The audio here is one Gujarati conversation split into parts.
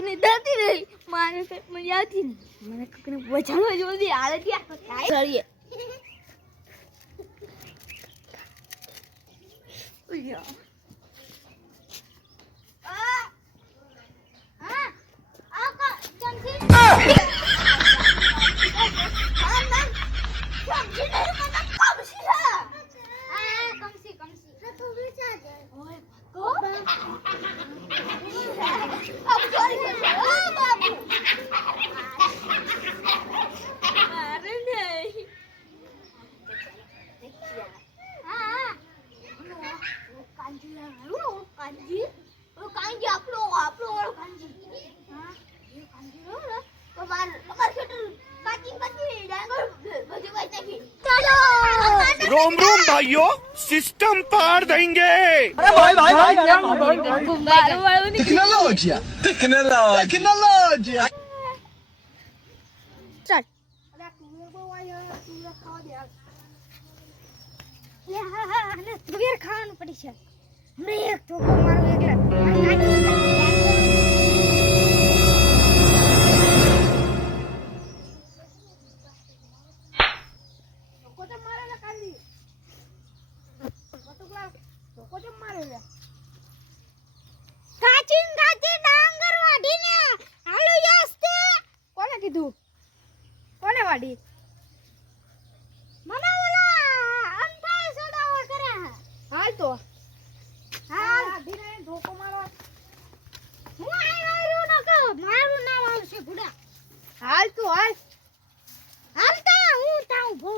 ને દતી રહી મારે કઈ મને યાદ નહીં મને કકને બચાવવા જલ્દી આલે ત્યાં કાઈ કરીએ रोम रोम भाइयों सिस्टम पार देंगे। अरे भाई टेक्नोलॉजी चल તુવેર ખાવાનું પડી છે હમણે એક ધોકો મારો એકલા કોને વાડી મને ઓલા અંતાય સડાવા કરે હાલ તો હાલ ધીરે ધોકો મારો હું આવ્યો ન કહો મારું નામ આવશે ગુડા હાલ તો હાલ હાલ તો હું તાઉ ભો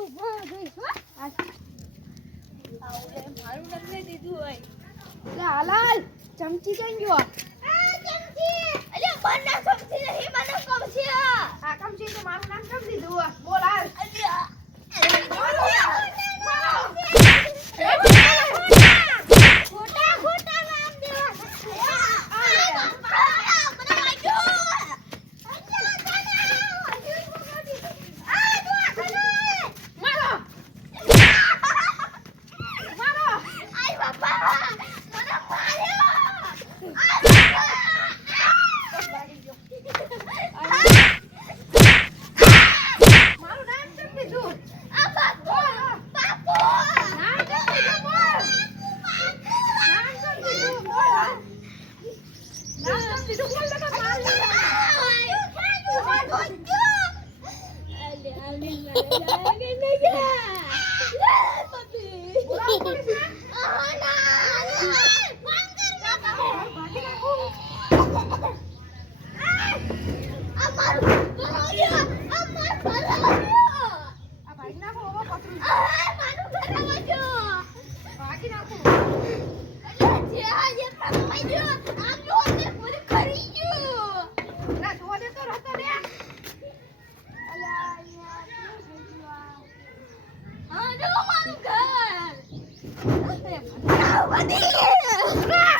જોઈશ હો આવલે મારું નામ લઈ દીધું હોય લે હાલ ચમચી કઈ ગયો ચમચી અલે મને ચમચી નહીં મને કમચી આ કમચી તો મારું નામ કેમ દીધું બોલ હાલ ખોટા નામ દેવા મારું ઘર